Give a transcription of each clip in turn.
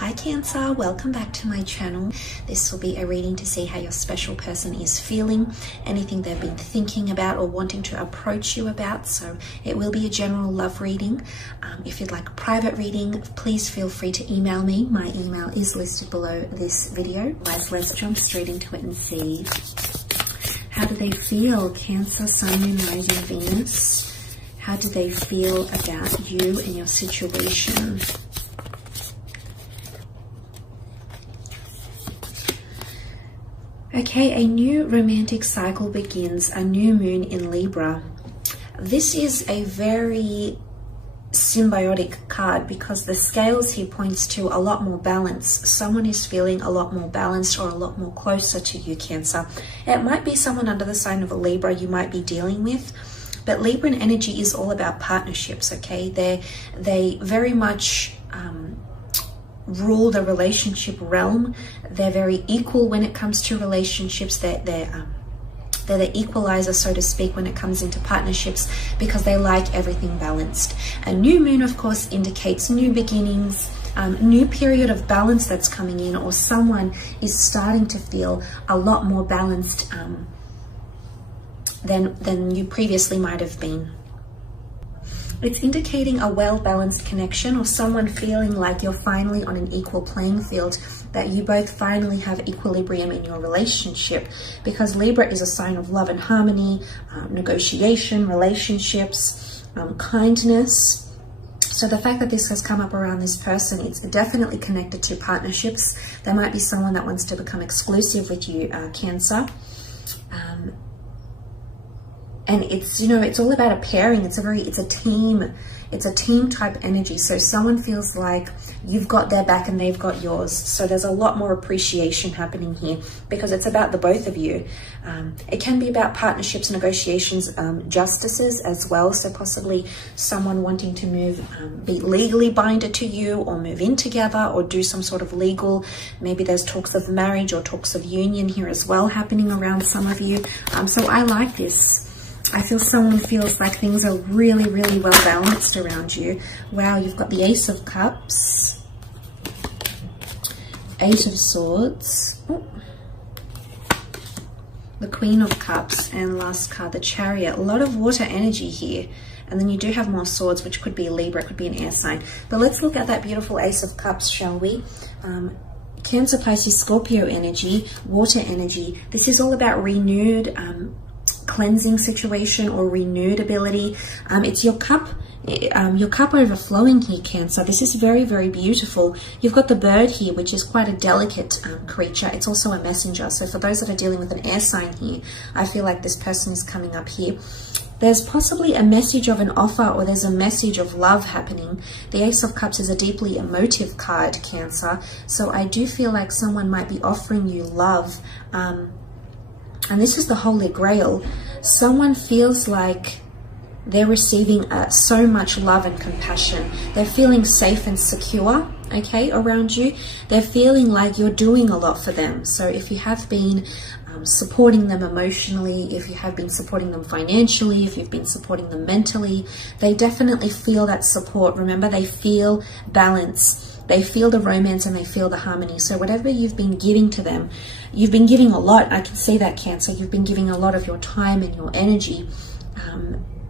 Hi Cancer, welcome back to my channel. This will be a reading to see how your special person is feeling, anything they've been thinking about or wanting to approach you about. So it will be a general love reading. If you'd like a private reading, please feel free to email me. My email is listed below this video. Guys, let's jump straight into it and see. How do they feel? Cancer, Sun, Moon, Rising, Venus. How do they feel about you and your situation? Okay, a new romantic cycle begins, a new moon in Libra. This is a very symbiotic card because the scales here points to a lot more balance. Someone is feeling a lot more balanced or a lot more closer to you, Cancer. It might be someone under the sign of a Libra you might be dealing with, but Libran energy is all about partnerships, okay? They very much rule the relationship realm. They're very equal when it comes to relationships. They're the equalizer, so to speak, when it comes into partnerships because they like everything balanced. A new moon, of course, indicates new beginnings, new period of balance that's coming in, or someone is starting to feel a lot more balanced than you previously might have been. It's indicating a well-balanced connection, or someone feeling like you're finally on an equal playing field, that you both finally have equilibrium in your relationship, because Libra is a sign of love and harmony, negotiation, relationships, kindness. So the fact that this has come up around this person, it's definitely connected to partnerships. There might be someone that wants to become exclusive with you, Cancer. And it's, you know, it's all about a pairing. It's a team type energy. So someone feels like you've got their back and they've got yours. So there's a lot more appreciation happening here because it's about the both of you. It can be about partnerships, negotiations, justices as well. So possibly someone wanting to move, be legally binded to you, or move in together, or do some sort of legal, maybe there's talks of marriage or talks of union here as well happening around some of you. So I like this. I feel someone feels like things are really, really well balanced around you. Wow, you've got the Ace of Cups, Eight of Swords, the Queen of Cups, and last card, the Chariot. A lot of water energy here. And then you do have more swords, which could be a Libra, it could be an air sign. But let's look at that beautiful Ace of Cups, shall we? Cancer, Pisces, Scorpio energy, water energy. This is all about renewed cleansing situation or renewed ability. It's your cup overflowing here, Cancer. This is very, very beautiful. You've got the bird here, which is quite a delicate creature. It's also a messenger. So for those that are dealing with an air sign here, I feel like this person is coming up here. There's possibly a message of an offer, or there's a message of love happening. The Ace of Cups is a deeply emotive card, Cancer. So I do feel like someone might be offering you love. And this is the Holy Grail. Someone feels like they're receiving so much love and compassion. They're feeling safe and secure, okay, around you. They're feeling like you're doing a lot for them. So if you have been supporting them emotionally, if you have been supporting them financially, if you've been supporting them mentally, they definitely feel that support. Remember, they feel balance. They feel the romance and they feel the harmony. So whatever you've been giving to them, you've been giving a lot. I can see that, Cancer. You've been giving a lot of your time and your energy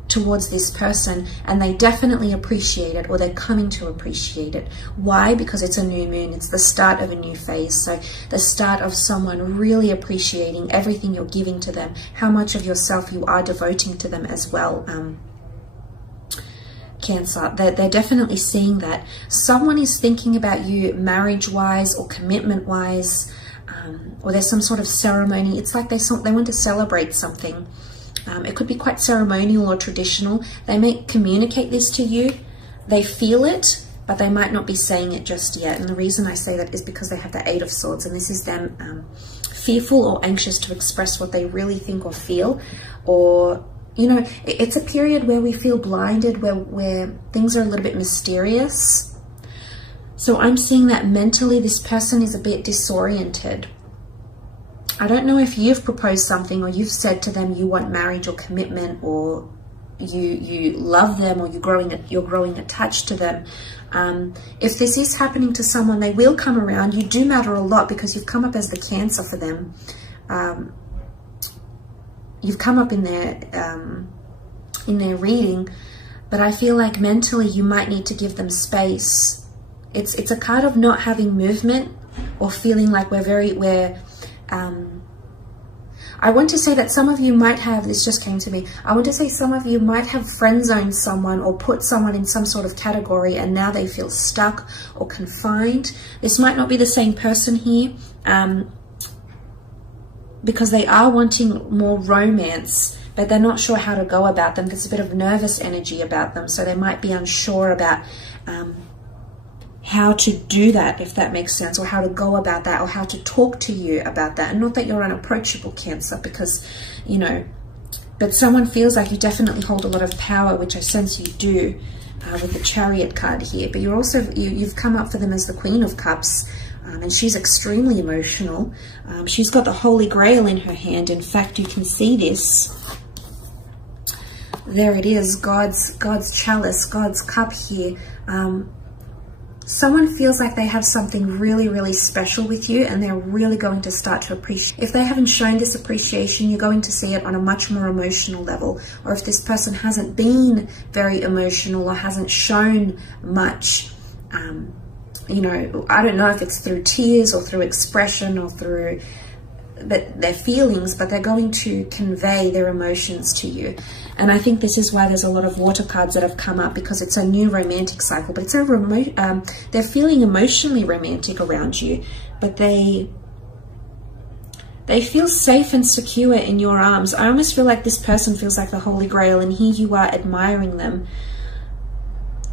towards this person, and they definitely appreciate it, or they're coming to appreciate it. Why? Because it's a new moon. It's the start of a new phase. So the start of someone really appreciating everything you're giving to them, how much of yourself you are devoting to them as well. Cancer, they're definitely seeing that. Someone is thinking about you marriage-wise or commitment-wise, or there's some sort of ceremony. It's like they want to celebrate something. It could be quite ceremonial or traditional. They may communicate this to you. They feel it, but they might not be saying it just yet. And the reason I say that is because they have the Eight of Swords, and this is them fearful or anxious to express what they really think or feel, or you know, it's a period where we feel blinded, where things are a little bit mysterious. So I'm seeing that mentally this person is a bit disoriented. I don't know if you've proposed something or you've said to them you want marriage or commitment or you love them, or you're growing attached to them. If this is happening to someone, they will come around. You do matter a lot because you've come up as the Cancer for them. You've come up in their reading, but I feel like mentally you might need to give them space. It's a card of not having movement, or feeling like I want to say that some of you might have, this just came to me, I want to say some of you might have friend zoned someone or put someone in some sort of category, and now they feel stuck or confined. This might not be the same person here, because they are wanting more romance, but they're not sure how to go about them. There's a bit of nervous energy about them, so they might be unsure about how to do that, if that makes sense, or how to go about that, or how to talk to you about that. And not that you're unapproachable, Cancer, because, you know, but someone feels like you definitely hold a lot of power, which I sense you do with the Chariot card here. But you're also, you've come up for them as the Queen of Cups, and she's extremely emotional. She's got the Holy Grail in her hand. In fact, you can see this. There it is, God's chalice, God's cup here. Someone feels like they have something really, really special with you, and they're really going to start to appreciate. If they haven't shown this appreciation, you're going to see it on a much more emotional level. Or if this person hasn't been very emotional or hasn't shown much, you know, I don't know if it's through tears or through expression or through their feelings, but they're going to convey their emotions to you. And I think this is why there's a lot of water cards that have come up, because it's a new romantic cycle. But it's a they're feeling emotionally romantic around you, but they feel safe and secure in your arms. I almost feel like this person feels like the Holy Grail, and here you are admiring them.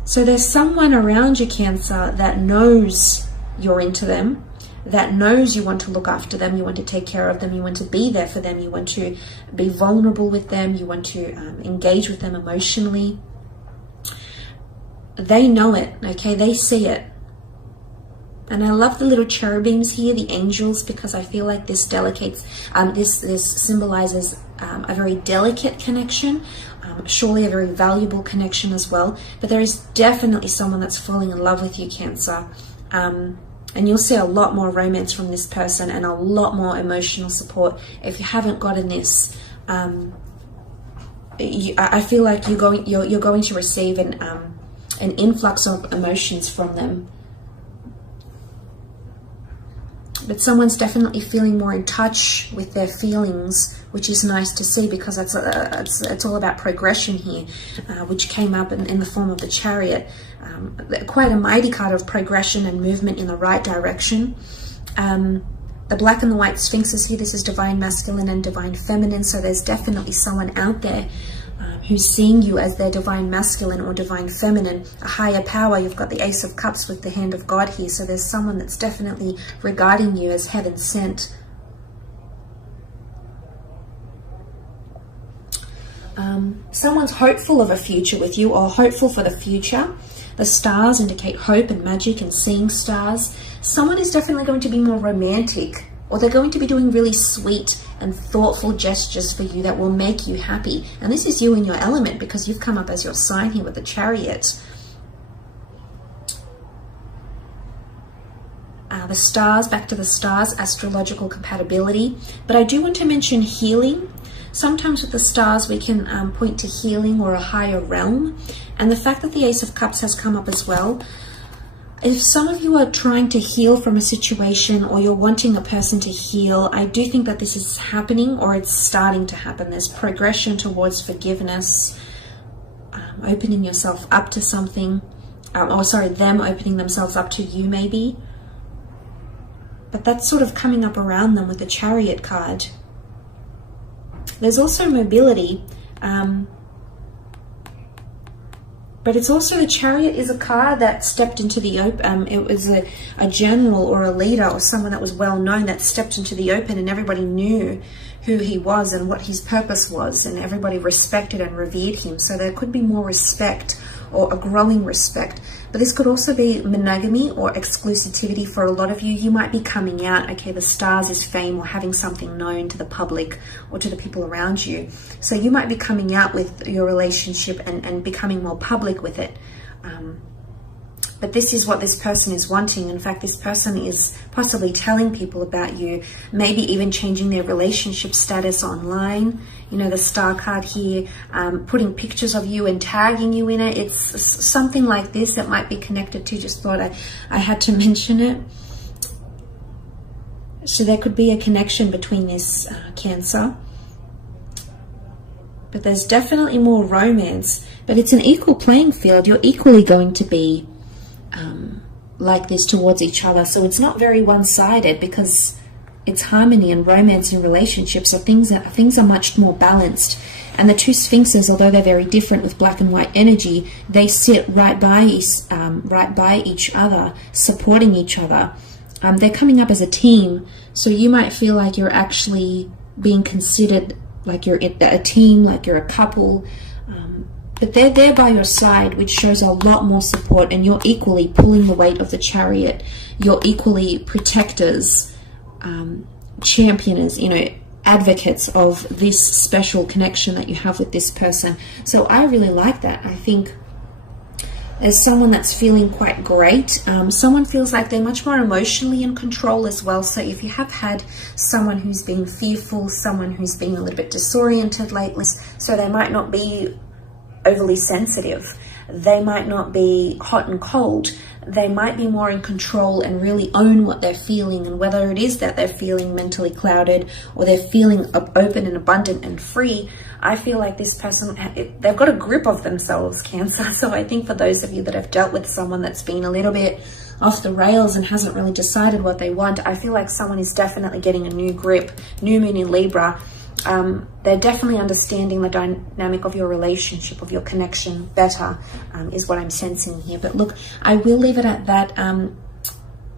So there's someone around you, Cancer, that knows you're into them, that knows you want to look after them, you want to take care of them, you want to be there for them, you want to be vulnerable with them, you want to engage with them emotionally. They know it, okay? They see it. And I love the little cherubims here, the angels, because I feel like this this symbolizes a very delicate connection, surely a very valuable connection as well. But there is definitely someone that's falling in love with you, Cancer. And you'll see a lot more romance from this person, and a lot more emotional support. If you haven't gotten this, I feel like you're going to receive an influx of emotions from them. But someone's definitely feeling more in touch with their feelings, which is nice to see, because it's all about progression here, which came up in the form of the Chariot. Quite a mighty card of progression and movement in the right direction. The black and the white sphinxes here, this is divine masculine and divine feminine, so there's definitely someone out there who's seeing you as their divine masculine or divine feminine, a higher power. You've got the Ace of Cups with the hand of God here, so there's someone that's definitely regarding you as heaven sent. Someone's hopeful of a future with you, or hopeful for the future. The stars indicate hope and magic and seeing stars. Someone is definitely going to be more romantic, or they're going to be doing really sweet and thoughtful gestures for you that will make you happy. And this is you in your element, because you've come up as your sign here with the Chariot. The stars, back to the stars, astrological compatibility. But I do want to mention healing. Sometimes with the stars we can point to healing or a higher realm. And the fact that the Ace of Cups has come up as well. If some of you are trying to heal from a situation, or you're wanting a person to heal, I do think that this is happening, or it's starting to happen. There's progression towards forgiveness, opening yourself up to something, them opening themselves up to you maybe. But that's sort of coming up around them with the Chariot card. There's also mobility, but it's also, the Chariot is a card that stepped into the open. It was a general or a leader or someone that was well known that stepped into the open, and everybody knew who he was and what his purpose was, and everybody respected and revered him. So there could be more respect or a growing respect. But this could also be monogamy or exclusivity for a lot of you. You might be coming out, okay, the stars is fame or having something known to the public or to the people around you. So you might be coming out with your relationship and becoming more public with it. But this is what this person is wanting. In fact, this person is possibly telling people about you, maybe even changing their relationship status online. You know, the star card here, putting pictures of you and tagging you in it. It's something like this that might be connected to. Just thought I had to mention it. So there could be a connection between this Cancer. But there's definitely more romance. But it's an equal playing field. You're equally going to be like this towards each other. So it's not very one-sided, because it's harmony and romance and relationships. So things are much more balanced. And the two sphinxes, although they're very different with black and white energy, they sit right by each other, supporting each other. They're coming up as a team. So you might feel like you're actually being considered like you're a team, like you're a couple. But they're there by your side, which shows a lot more support, and you're equally pulling the weight of the Chariot. You're equally protectors, championers, you know, advocates of this special connection that you have with this person. So I really like that. I think there's someone that's feeling quite great. Someone feels like they're much more emotionally in control as well. So if you have had someone who's been fearful, someone who's been a little bit disoriented lately, so they might not be overly sensitive, they might not be hot and cold, they might be more in control and really own what they're feeling. And whether it is that they're feeling mentally clouded or they're feeling open and abundant and free, I feel like this person, they've got a grip of themselves, Cancer. So I think for those of you that have dealt with someone that's been a little bit off the rails and hasn't really decided what they want, I feel like someone is definitely getting a new grip. New moon in Libra. They're definitely understanding the dynamic of your relationship, of your connection better, is what I'm sensing here. But look, I will leave it at that,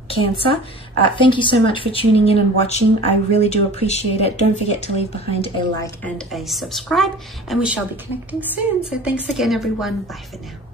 Cancer. Thank you so much for tuning in and watching. I really do appreciate it. Don't forget to leave behind a like and a subscribe, and we shall be connecting soon. So thanks again, everyone. Bye for now.